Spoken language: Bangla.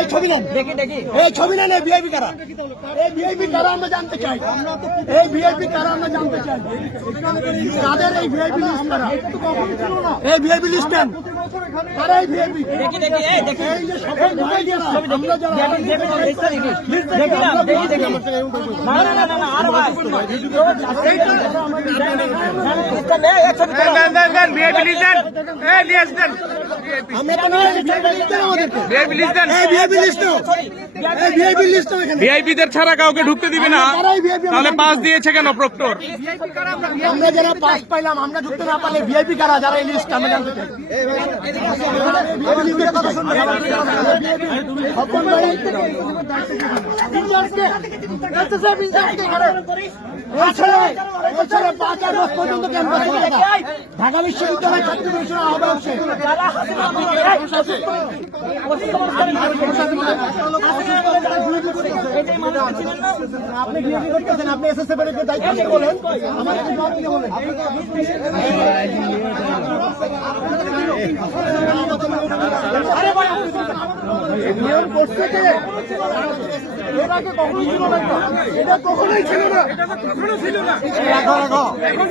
এই ছবি নেন, এই ছবি নেন। এই ভিআইপি কারা? এই ভিআইপি কারা আমরা জানতে চাই। এই ভিআইপি কারা আমরা জানতে চাই। কাদের এই ভিআইপি লিস্ট কারা? এই ভিআইপি লিস্ট নেন। কারা এই ভিআইপি? এই যে সফল ভাই যারা, আমরা যারা ভিআইপি লিস্ট দেন। ভিআইপিদের ছাড়া কাউকে ঢুকতে দিবে না, তাহলে পাস দিয়েছে কেন প্রক্টর? আমরা যারা পাস পাইলাম, আমরা ঢুকতে না পারলে ভিআইপি কারা যারা এই লিস্ট আমরা জানতে চাই। ঢাকা বিশ্ববিদ্যালয় ছাত্র পরিষদের আহ্বায়ক সে। আপনি ভিআইপি করতেছেন, আপনি এসএসএফ এর দায়িত্ব বলেন, আমার বলেন। আরে ভাই নিয়ম করছে কে? এর আগে কখনো ছিল না, এটা কখনোই ছিল না, এটা কখনো ছিল না। এখন